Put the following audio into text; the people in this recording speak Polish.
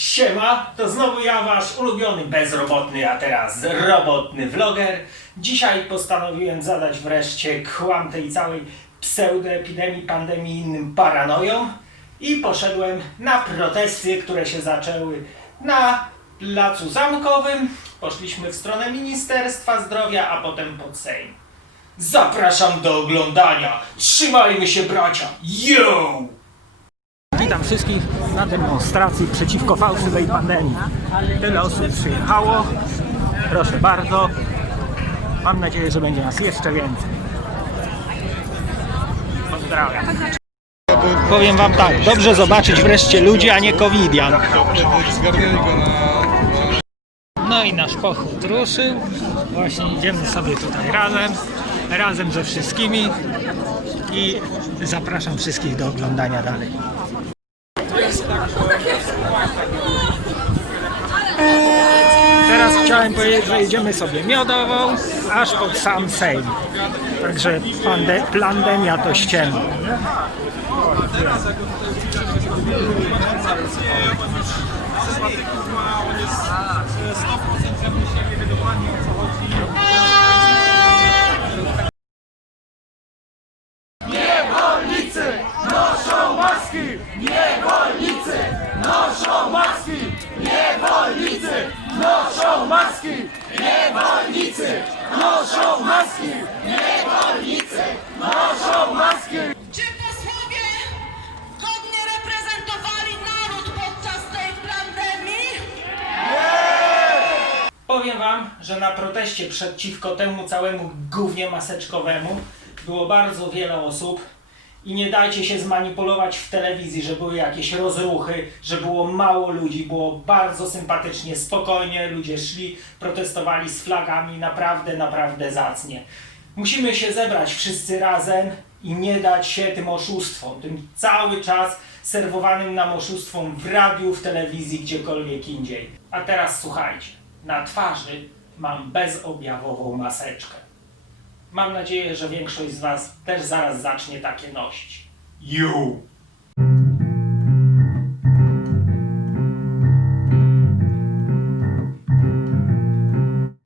Siema, to znowu ja, wasz ulubiony bezrobotny, a teraz robotny vloger. Dzisiaj postanowiłem zadać wreszcie kłam tej całej pseudoepidemii, pandemii innym paranojom i poszedłem na protesty, które się zaczęły na Placu Zamkowym. Poszliśmy w stronę Ministerstwa Zdrowia, a potem pod Sejm. Zapraszam do oglądania. Trzymajmy się bracia. Yo! Witam wszystkich na demonstracji przeciwko fałszywej pandemii. Tyle osób przyjechało. Proszę bardzo. Mam nadzieję, że będzie nas jeszcze więcej. Pozdrawiam. Powiem wam tak, dobrze zobaczyć wreszcie ludzi, a nie covidian. No i nasz pochód ruszył. Właśnie idziemy sobie tutaj razem, razem ze wszystkimi i zapraszam wszystkich do oglądania dalej. Teraz chciałem powiedzieć, że idziemy sobie miodową, aż pod sam Sejm. Także pande, pandemia to ściema. Czy posłowie godnie reprezentowali naród podczas tej pandemii? Powiem wam, że na proteście przeciwko temu całemu gównie maseczkowemu było bardzo wiele osób i nie dajcie się zmanipulować w telewizji, że były jakieś rozruchy, że było mało ludzi, było bardzo sympatycznie, spokojnie, ludzie szli, protestowali z flagami, naprawdę, naprawdę zacnie. Musimy się zebrać wszyscy razem i nie dać się tym oszustwom, tym cały czas serwowanym nam oszustwom w radiu, w telewizji, gdziekolwiek indziej. A teraz słuchajcie, na twarzy mam bezobjawową maseczkę. Mam nadzieję, że większość z Was też zaraz zacznie takie nosić. You!